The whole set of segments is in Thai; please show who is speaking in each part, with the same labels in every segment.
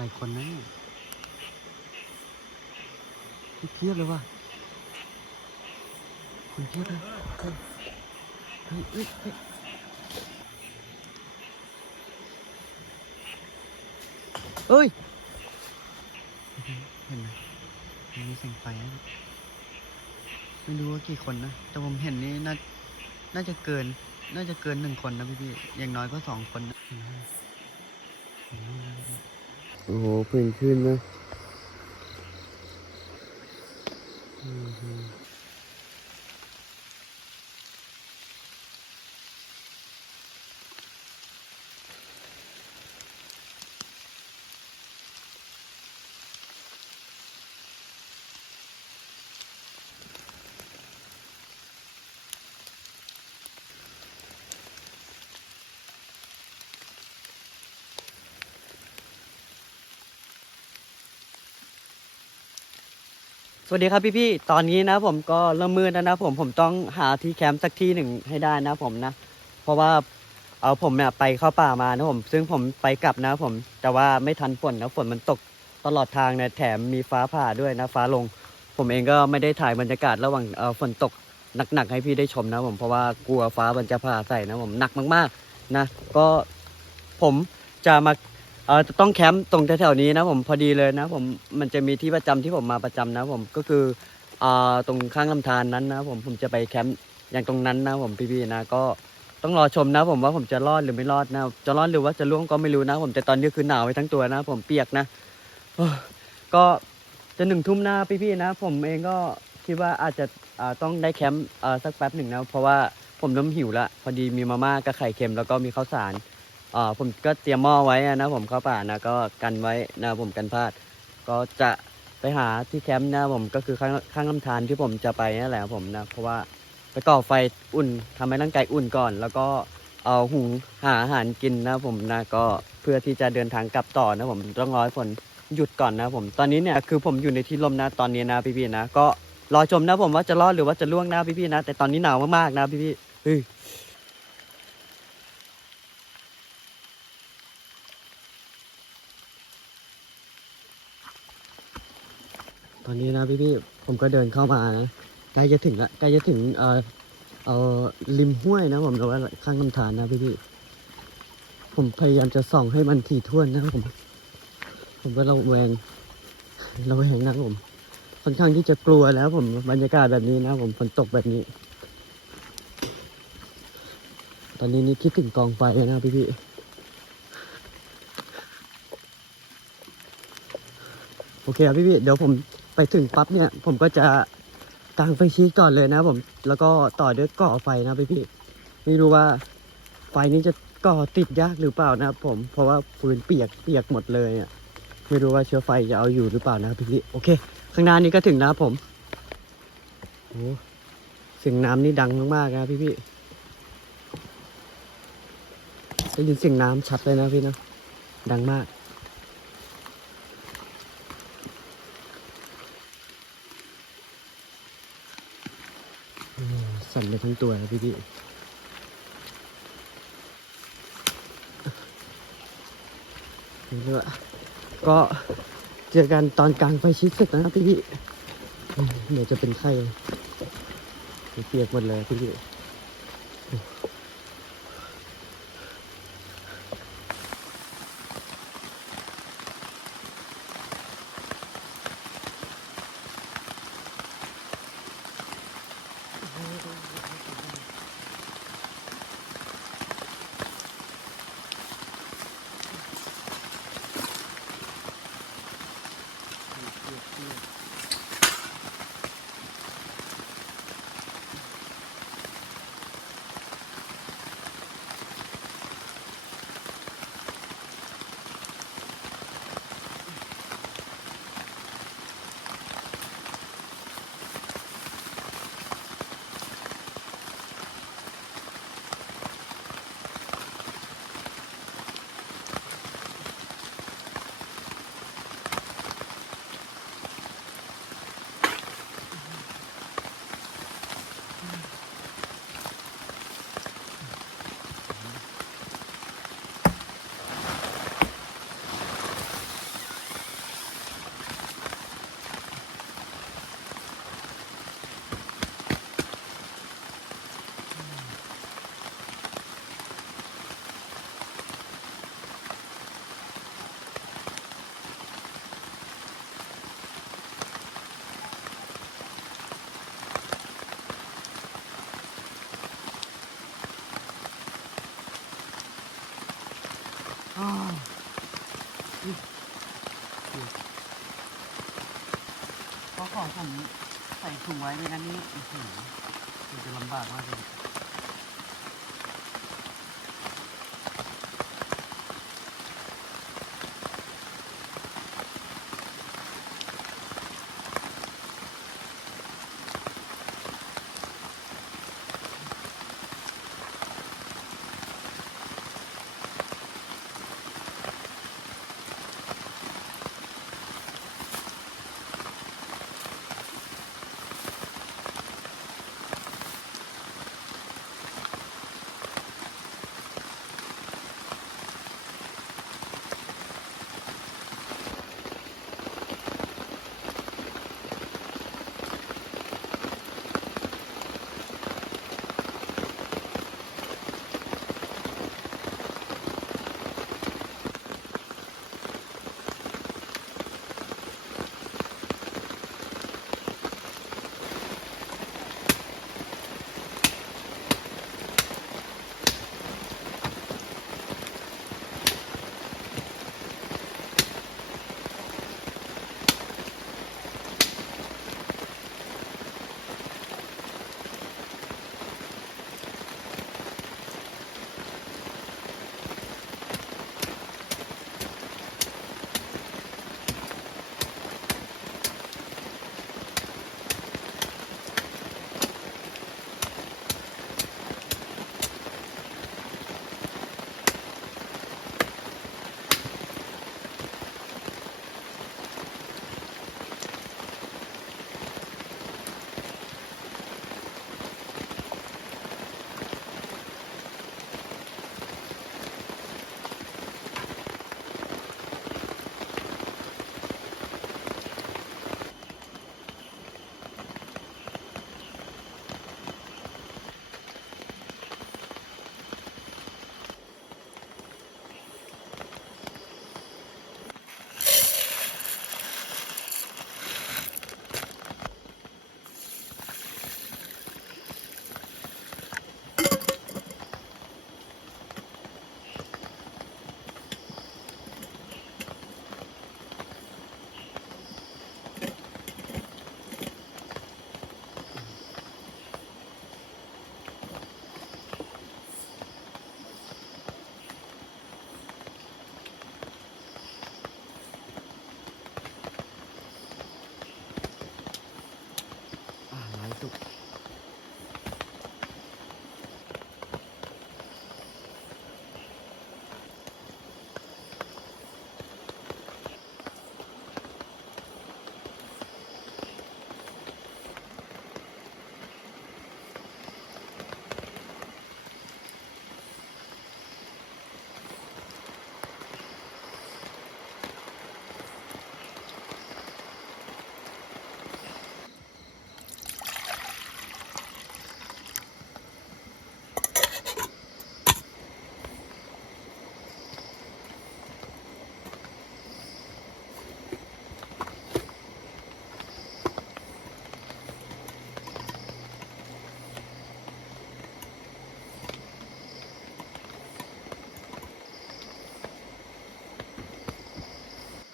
Speaker 1: หลายคนนะเนี่ยเฮ้ยเพียบเลยว่ะคนเพียบเลยเฮ้ยเฮ้ยเฮ้ยเฮ้ยเอ้ย เห็นไหมมีแสงไฟนะไม่รู้ว่ากี่คนนะ แต่ผมเห็นนี่น่า น่าจะเกิน น่าจะเกินหนึ่งคนนะพี่พี่ๆอย่างน้อยก็สองคนนะ โอ้โหเพิ่งขึ้นนะ สวัสดีครับพี่พี่ๆ ตอนนี้นะผมก็เริ่มมืดแล้วนะผมผมต้องหาที่แคมป์สักที่หนึ่งให้ได้นะผมนะ เพราะว่าเอาผมเนี่ยไปเข้าป่ามานะผม ซึ่งผมไปกลับนะผม แต่ว่าไม่ทันฝนนะฝนมันตกตลอดทางเนี่ยแถมมีฟ้าผ่าด้วยนะฟ้าลง ผมเองก็ไม่ได้ถ่ายบรรยากาศระหว่างเอ่อฝนตกหนักๆให้พี่ได้ชมนะผมเพราะว่ากลัวฟ้ามันจะผ่าใส่นะผมหนักมากๆนะ ก็ผมจะมา เออจะต้องแคมป์ตรงแถวๆนี้นะผมพอดีเลยนะผมมันจะมีที่ประจำที่ผมมาประจำนะผมก็คืออ่าตรงข้างลำธารนั้นนะผมผมจะไปแคมป์อย่างตรงนั้นนะผมพี่ๆนะก็ต้องรอชมนะผมว่าผมจะรอดหรือไม่รอดนะจะรอดหรือว่าจะล่วงก็ไม่รู้นะ ผมแต่ตอนนี้คือหนาวไปทั้งตัวนะ ผมเปียกนะก็จะหนึ่งทุ่มหน้าพี่ๆนะ ผมเองก็คิดว่าอาจจะอ่าต้องได้แคมป์อ่าสักแป๊บหนึ่งนะเพราะว่าผมเริ่มหิวละพอดีมีมาม่ากับไข่เค็มแล้วก็มีข้าวสาร อ่าผมก็เตรียมหม้อไว้นะผมเข้าป่านะก็กันไว้นะผมกันพลาด ก็จะไปหาที่แคมป์นะผมก็คือข้างข้างลำธารที่ผมจะไปนั่นแหละผมนะเพราะว่าไปก่อไฟอุ่นทำให้ร่างกายอุ่นก่อน แล้วก็เอาหุงหาอาหารกินนะผมนะก็เพื่อที่จะเดินทางกลับต่อนะผมต้องรอให้ฝนหยุดก่อนนะผมตอนนี้เนี่ยคือผมอยู่ในที่ลมนะตอนนี้นะพี่ๆนะ ก็รอชมนะผมว่าจะรอดหรือว่าจะล่วงนะพี่ๆนะ แต่ตอนนี้หนาวมากๆนะพี่ๆเฮ้ย อนนี้นะพี่ๆผมก็เดินเข้ามานะใกล้จะถึงละใกล้จะถึงเอ่อเอ่อริมห้วยนะผมหรือว่าข้างลำธารนะพี่ๆผมพยายามจะส่องให้มันถี่ถ้วนนะผม ผมก็ระแวงระแวงนะผมค่อนข้างที่จะกลัวแล้วผมบรรยากาศแบบนี้นะผมฝนตกแบบนี้ ตอนนี้นี่คิดถึงกองไฟนะพี่พี่โอเคครับพี่พี่เดี๋ยวผม ไปถึงปั๊บเนี่ย ผมก็จะกางไฟชี้ก่อนเลยนะผม แล้วก็ต่อด้วยก่อไฟนะพี่พี่ไม่รู้ว่าไฟนี้จะก่อติดยากหรือเปล่านะผม เพราะว่าฟืนเปียกเปียกหมดเลยอะไม่รู้ว่าเชื้อไฟจะเอาอยู่หรือเปล่านะพี่พี่โอเค ข้างหน้านี้ก็ถึงนะผมโอ้เสียงน้ำนี่ดังมากๆนะพี่พี่ได้ยินเสียงน้ำชัดเลยนะพี่นะดังมากอืมสั่นไป ทั้งตัวนะพี่พี่นี่ด้วยก็เจอกันตอนกลางไฟชิดเสร็จนะพี่พี่เดี๋ยวจะเป็นไข้เปียกหมดเลยพี่พี่ ส่ถุงไว้ในนั้นนี่อื้อหือมันจะลำบากมากเลย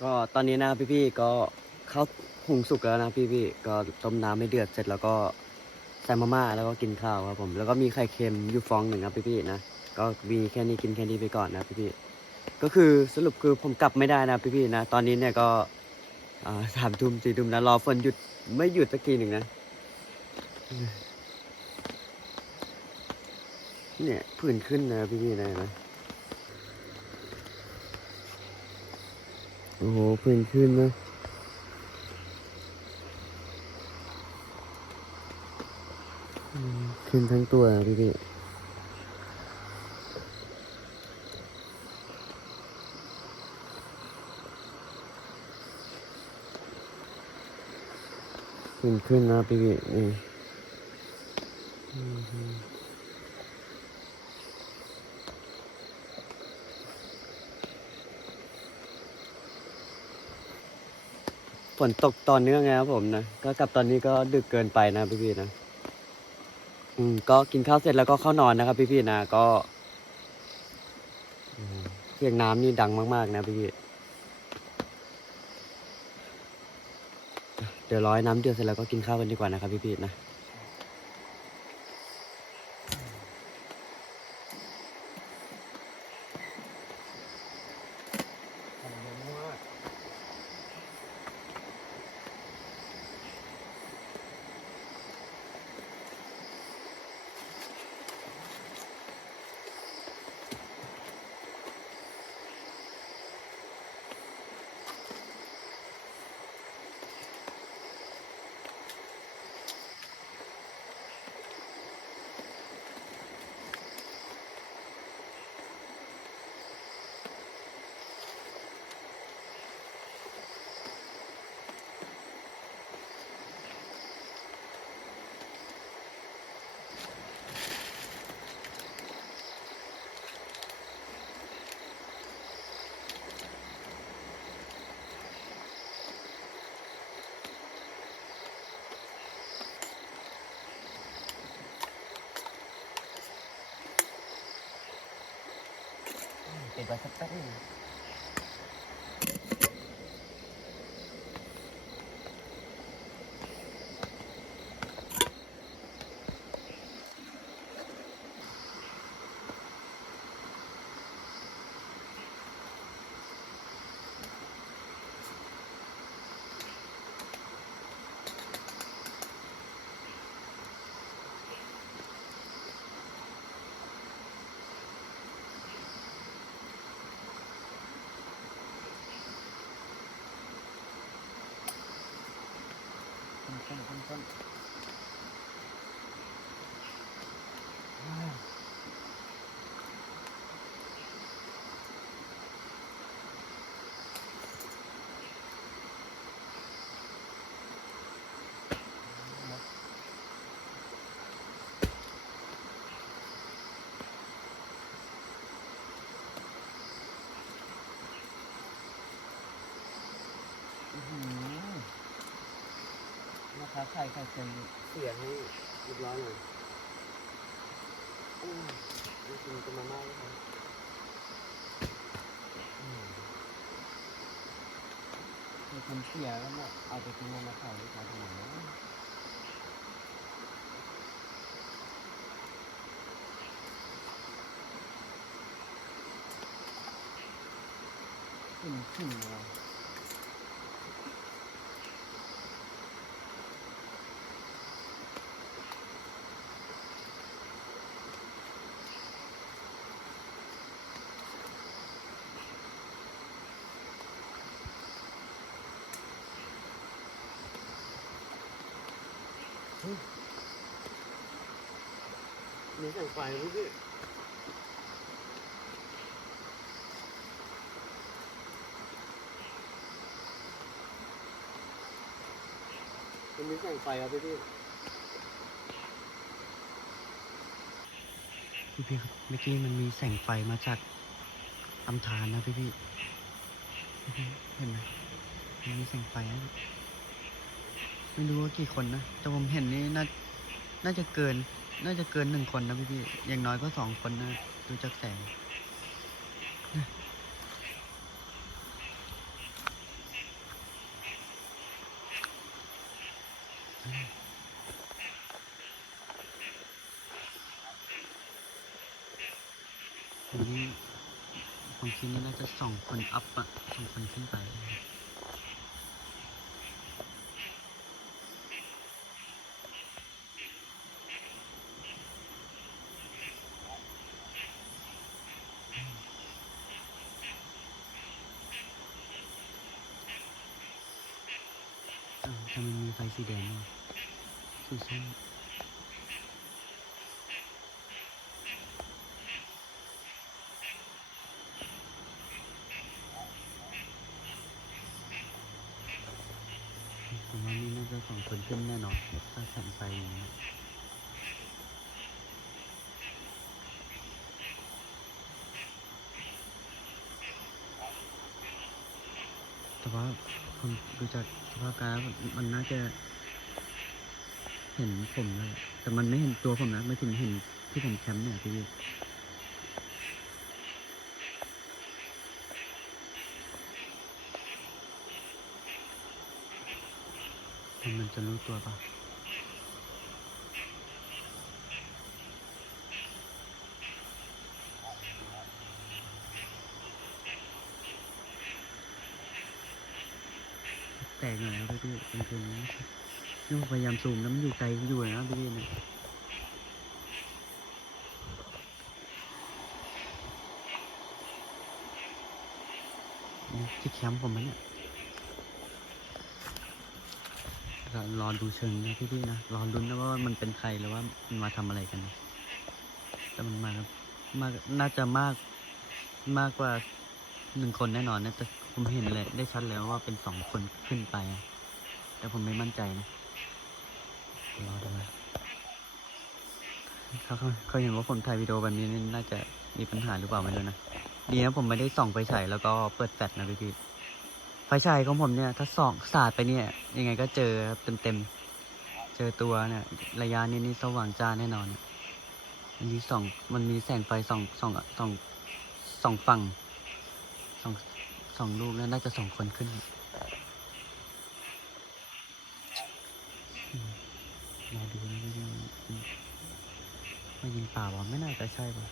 Speaker 1: ก็ตอนนี้นะพี่ๆก็ข้าวหุงสุกแล้วนะพี่ๆก็ต้มน้ำให้เดือดเสร็จแล้วก็ใส่มาม่าแล้วก็กินข้าวครับผม แล้วก็มีไข่เค็มอยู่ฟองหนึ่งครับพี่ๆนะก็มีแค่นี้กินแค่นี้ไปก่อนนะพี่ๆก็คือสรุปคือผมกลับไม่ได้นะพี่ๆนะตอนนี้เนี่ยก็สามทุ่มสี่ทุ่มนะรอฝนหยุดไม่หยุดสักทีหนึ่งนะเนี่ยผื่นขึ้นนะพี่ๆนะนะ โอ้โหผื่นขึ้นนะขึ้นทั้งตัวพี่พี่ขึ้นขึ้นนะพี่พี่นี่ ฝนตกตอนเนื้อไงครับผมนะ ก็กลับตอนนี้ก็ดึกเกินไปนะพี่ๆนะ อืม ก็กินข้าวเสร็จแล้วก็เข้านอนนะครับ พี่ๆนะ ก็เสียงน้ำนี่ดังมาก ๆ นะพี่เดี๋ยวร้อยน้ำเดือดเสร็จแล้วก็กินข้าวกันดีกว่านะครับพี่ๆนะ ปิดไนะครับใส่ไข่เค็มเสียให้เรียบร้อยเลยอืมนี่กินกันมามากเลยครับอืมค็มเสียแล้วเนี่ยเอาไปกินมาขายดีกว่าทำไมนะขึ้นขึ้นเลย มีแสงไฟไหมพี่มันมีแสงไฟครับพี่พี่พี่พี่ครับเมื่อกี้มันมีแสงไฟมาจากลำธารนะพี่พี่พี่พี่เห็นไหมมันมีแสงไฟนะไม่รู้ว่ากี่คนนะแต่ผมเห็นนี่น่าน่าจะเกิน น่าจะเกินหนึ่งคนนะพี่พี่อย่างน้อยก็สองคนนะดูจากแสงวันนี้ผมคิดนี่น่าจะสองคนอัพอะสองคนขึ้นไป อ้าวทำไมมีไฟสีแดงอะสีส้มผมว่านี่น่าจะสองคนขึ้นแน่นอนถ้าแสงไฟอย่างนี้แต่ ว่าผมดูจากสภาพการแล้วมันน่าจะเห็นผมเลยอะแต่มันไม่เห็นตัวผมนะ ไม่ถึงเห็นที่ผมแคมป์เนี่ยพี่มันจะรู้ตัวปะแตกหน่อย ครับพี่เป็นนนี้นี่พยายามซูมแล้วมันอยู่ไกลอยู่นะพี่เนี่นี่ที่แคมป์ผมมันเนี่ยรอดูเชิงนะพี่ๆนะ รอลุ้นนะว่ามันเป็นใครหรือว่ามันมาทำอะไรกันนะแต่มันมามากน่าจะมากมากกว่าหนึ่งคนแน่นอนนะแต่ผมเห็นเลยได้ชัดแล้วว่าเป็นสองคนขึ้นไปอะ แต่ผมไม่มั่นใจนะรอดูนะเขาเขาเห็นว่าผมถ่ายวิดีโอแบบนี้นี่น่าจะมีปัญหาหรือเปล่าไม่รู้นะ ดีนะผมไม่ได้ส่องไฟฉายแล้วก็เปิดแฟลชนะพี่พี่ไฟฉายของผมเนี่ย ถ้าส่องสาดไปเนี่ย ยังไงก็เจอครับเต็มเต็มๆเจอตัวเนี่ย ระยะนี้นี่สว่างจ้าแน่นอน อันนี้ส่องมันมีแสงไฟส่องส่องส่องส่องฝั่งส่องส่องลูกนั่นน่าจะสองคนขึ้น มาดูนะยังมายิงป่าวะไม่น่าจะใช่ป่ะ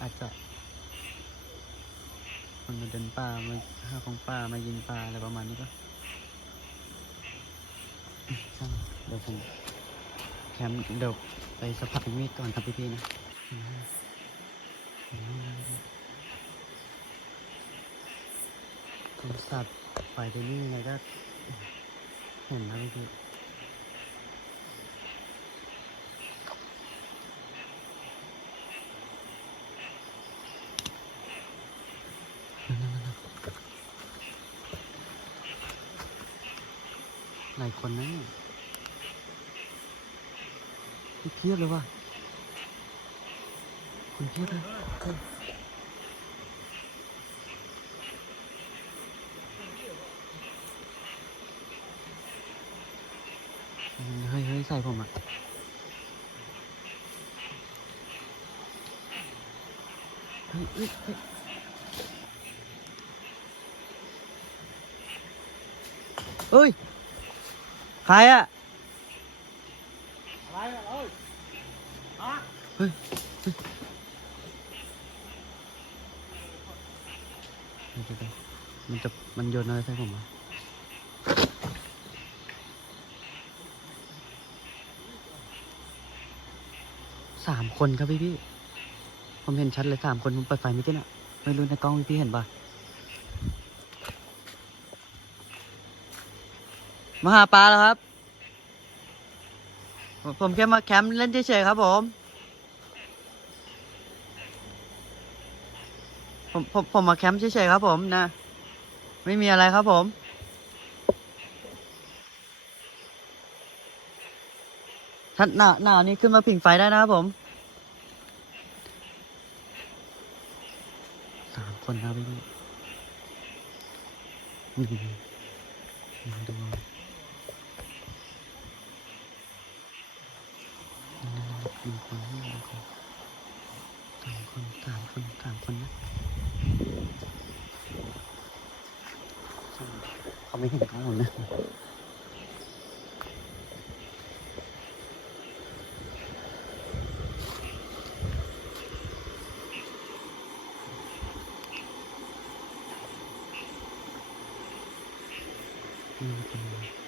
Speaker 1: อาจจะคนมาเดินป่ามาหาของป่ามายิงป่าอะไรประมาณนี้ป่ะช่างเดี๋ยวผมแคมป์เดี๋ยวไปสะพัดมีดก่อนครับพี่ๆนะผมสัตว์ไปที่นี่ยังไงก็เห็นนะพี่ ลายคนนะเนี่ยเพียบเลยว่ะคนเพียบเลยเฮ้ยเฮ้ยใส่ผมอะเฮ้ยเฮ้ยเฮ้ยเฮ้ย ใครอะ
Speaker 2: อะไรอะเอ้ยฮะ
Speaker 1: เฮ้ยมันจะมันโยนอะไรใส่ผมวะสามคนครับพี่พี่ ผมเห็นชัดเลยสามคนผมเปิดไฟไม่ติดอะ ไม่รู้ในกล้องพี่พี่เห็นปะ มาหาปลาแล้วครับ ผมแค่มาแคมป์เล่นเฉยๆครับผม ผมผมผมมาแคมป์เฉยๆครับผมนะ ไม่มีอะไรครับผมถ้าหนาวหนาวนี่ขึ้นมาผิงไฟได้นะครับผมสามคนครับพี่อืมอืมดู หนึ่งคนหนึ่งคนสองคนต่างคนต่างคนนะเขาไม่เห็นเขาหรอกนะอืมอืม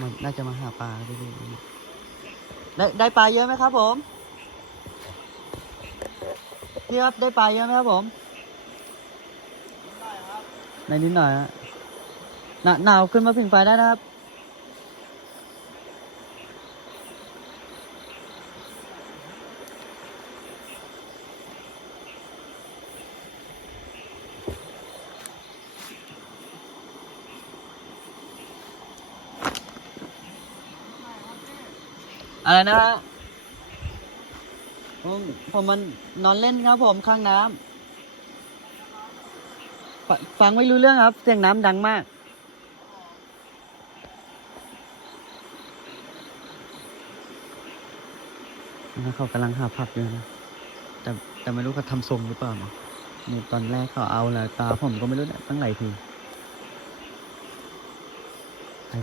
Speaker 1: มันน่าจะมาหาปลาครับพี่ ได้ได้ปลาเยอะไหมครับ ผมพี่ครับได้ปลาเยอะไหมครับผม
Speaker 2: ได้ครับ
Speaker 1: ในนิดหน่อยฮะหนาหนาวขึ้นมาผิงไฟได้นะครับ อะไรนะฮะผมผมมันนอนเล่นครับผมข้างน้ำฟฟังไม่รู้เรื่องครับ เสียงน้ำดังมาก นะเขากำลังหาผักอยู่นะ แต่แต่ไม่รู้เขาทำทรงหรือเปล่านะนี่ตอนแรกเขาเอาแล้วตาผมก็ไม่รู้นี่ยตั้งหลายทีไอ้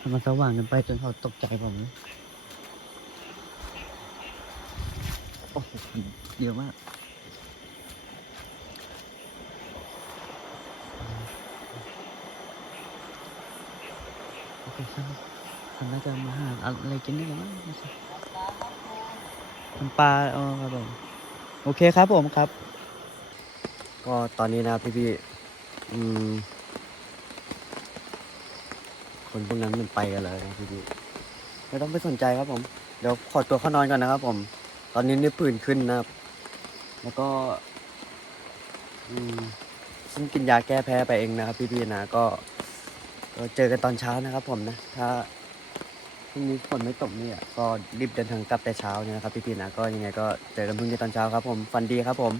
Speaker 1: ทำไมสว่างกันไปจนเขาตกใจผมเลยโอ้โห เยอะมากโอเคครับผมน่าจะมาหาอะไรกินได้แล้วมั้งไม่ใช่ทำปลาอ๋อครับผมโอเคครับผมครับ ก็ตอนนี้นะพี่พี่อืมคนพวกนั้นมันไปกันเลยนะพี่พี่ไม่ต้องไปสนใจครับผม เดี๋ยวขอตัวเข้านอนก่อนนะครับผม ตอนนี้เนี่ปืนขึ้นนะครับ แล้วก็อืมซึ่งกินยาแก้แพ้ไปเองนะครับ พี่พี่ๆนะก็ก็เจอกันตอนเช้านะครับ ผมนะ ถ้าพรุ่งนี้ฝนไม่ตกเนี่ย ก็รีบเดินทางกลับแต่เช้าเนี่ยนะครับ พี่ๆนะก็ยังไงก็เจอกันพรุ่งนี้ตอนเช้าครับ ผมฟันดีครับผม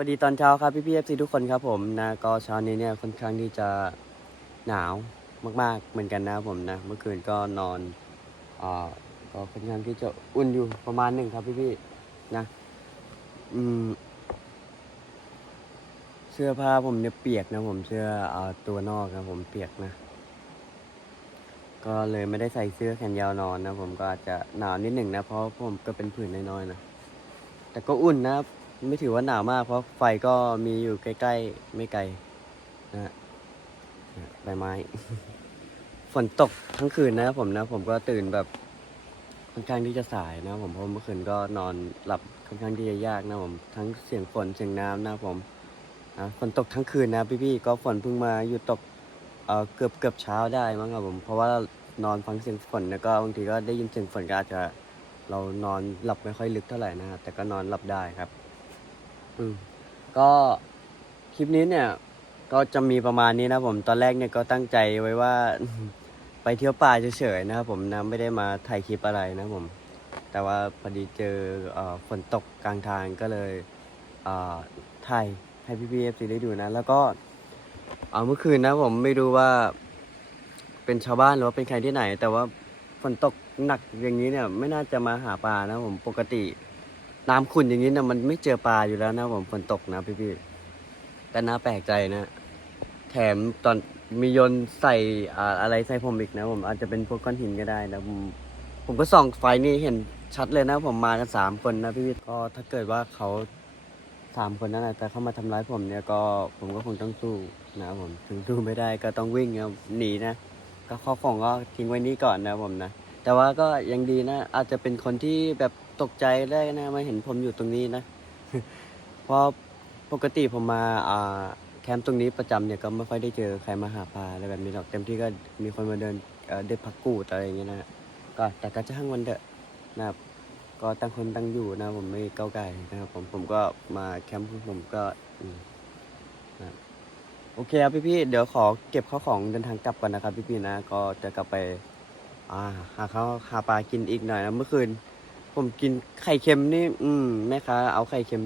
Speaker 1: วัสดีตอนเช้าครับพี่พี่เอฟซีทุกคนครับผมนะก็เช้านี้เนี่ยค่อนข้างที่จะหนาวมาก ๆ เหมือนกันนะผมนะเมื่อคืนก็นอนอ่าก็ค่อนข้างที่จะอุ่นอยู่ประมาณหนึ่งครับพี่พี่นะอืมเสื้อผ้าผมเนี่ยเปียกนะผมเสื้ออ่าตัวนอกนะผมเปียกนะ ก็เลยไม่ได้ใส่เสื้อแขนยาวนอนนะผมก็อาจจะหนาวนิดหนึ่งนะเพราะผมก็เป็นผื่นน้อยๆนะแต่ก็อุ่นนะครับ ไม่ถือว่าหนาวมาก เพราะไฟก็มีอยู่ใกล้ ๆ ไม่ไกลนะฮะใบไม้ ฝนตกทั้งคืนนะผมนะ ผมก็ตื่นแบบค่อนข้างที่จะสายนะผมเพราะเมื่อคืนก็นอนหลับค่อนข้างที่จะยากนะผมทั้งเสียงฝนเสียงน้ำนะผมนะฝนตกทั้งคืนนะพี่ๆก็ฝนเพิ่งมาหยุดตกเอ่อเกือบเกือบเช้าได้มั้งครับผมเพราะว่านอนฟังเสียงฝนแล้วก็บางทีก็ได้ยินเสียงฝนก็อาจจะเรานอนหลับไม่ค่อยลึกเท่าไหร่นะแต่ก็นอนหลับได้ครับ ก็คลิปนี้เนี่ยก็จะมีประมาณนี้นะผมตอนแรกเนี่ยก็ตั้งใจไว้ว่า ไปเที่ยวป่าเฉยๆนะครับผมนะไม่ได้มาถ่ายคลิปอะไรนะผม แต่ว่าพอดีเจอฝนตกกลางทางก็เลยเถ่ายให้พี่พีเอฟซีได้ดูนะ แล้วก็เอาเมื่อคืนนะผมไม่รู้ว่าเป็นชาวบ้านหรือว่าเป็นใครที่ไหน แต่ว่าฝนตกหนักอย่างนี้เนี่ย ไม่น่าจะมาหาปลานะผมปกติ น้ำขุ่นอย่างนี้นะมันไม่เจอปลาอยู่แล้วนะผมฝนตกนะพี่พี่ๆแต่น่าแปลกใจนะ แถมตอนมีโยนใส่อะไรใส่ผมอีกนะ ผมอาจจะเป็นพวกก้อนหินก็ได้นะผมผมก็ส่องไฟนี่เห็นชัดเลยนะ ผมมากันสามคนนะพี่พี่ก็ถ้าเกิดว่าเขาสามคนนั้นนะแต่เข้ามาทำร้ายผมเนี่ยก็ผมก็คงต้องสู้นะผมถึงสู้ไม่ได้ก็ต้องวิ่งหนีนะก็ข้อของก็ทิ้งไว้นี่ก่อนนะผมนะแต่ว่าก็ยังดีนะ อาจจะเป็นคนที่แบบ ตกใจได้นะมาเห็นผมอยู่ตรงนี้นะ เพราะปกติผมมาอ่าแคมป์ตรงนี้ประจำเนี่ยก็ไม่ค่อยได้เจอใครมาหาปลาอะไรแบบนี้หรอกเต็มที่ก็มีคนมาเดินเอ่อเด็ดผักกูดอะไรอย่างเงี้ยนะก็แต่ก็จะห้างมันเถอะนะครับ ก็ตั้งคนตั้งอยู่นะ ผมไม่ก้าวไก่นะครับผมผมก็มาแคมป์ของผมก็อืมนะครับโอเคครับพี่ๆเดี๋ยวขอเก็บข้าวของเดินทางกลับก่อนนะครับพี่ๆนะ ก็จะกลับไป อ่าหาข้าวหาปลากินอีกหน่อยนะเมื่อคืน ผมกินไข่เค็มนี่ อืมแม่ค้าเอาไข่เค็ม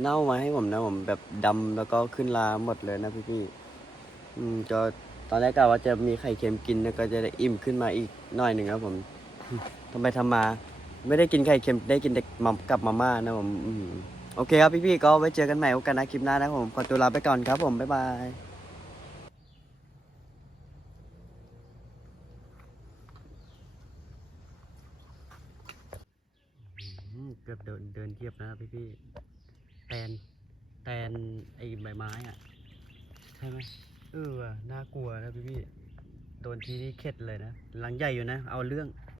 Speaker 1: เน่ามาให้ผมนะผมแบบดำแล้วก็ขึ้นลาหมดเลยนะพี่พี่ๆอืมจะตอนแรกกะว่าจะมีไข่เค็มกินแล้วก็จะได้อิ่มขึ้นมาอีกหน่อยหนึ่งครับผม ทำไปทำมา ไม่ได้กินไข่เค็มได้กินแต่มัมกับมาม่านะผมอืมโอเคครับพี่ๆก็ไว้เจอกันใหม่โอกาสหน้าคลิปหน้านะครับผมขอตัวลาไปก่อนครับผมบ๊ายบายเกือบเดินเดินเทียบนะพี่พี่แตนแตนไอ้ใบไม้อะใช่ไหมเออน่ากลัวนะพี่พี่โดนทีนี้เข็ดเลยนะหลังใหญ่อยู่นะ เอาเรื่อง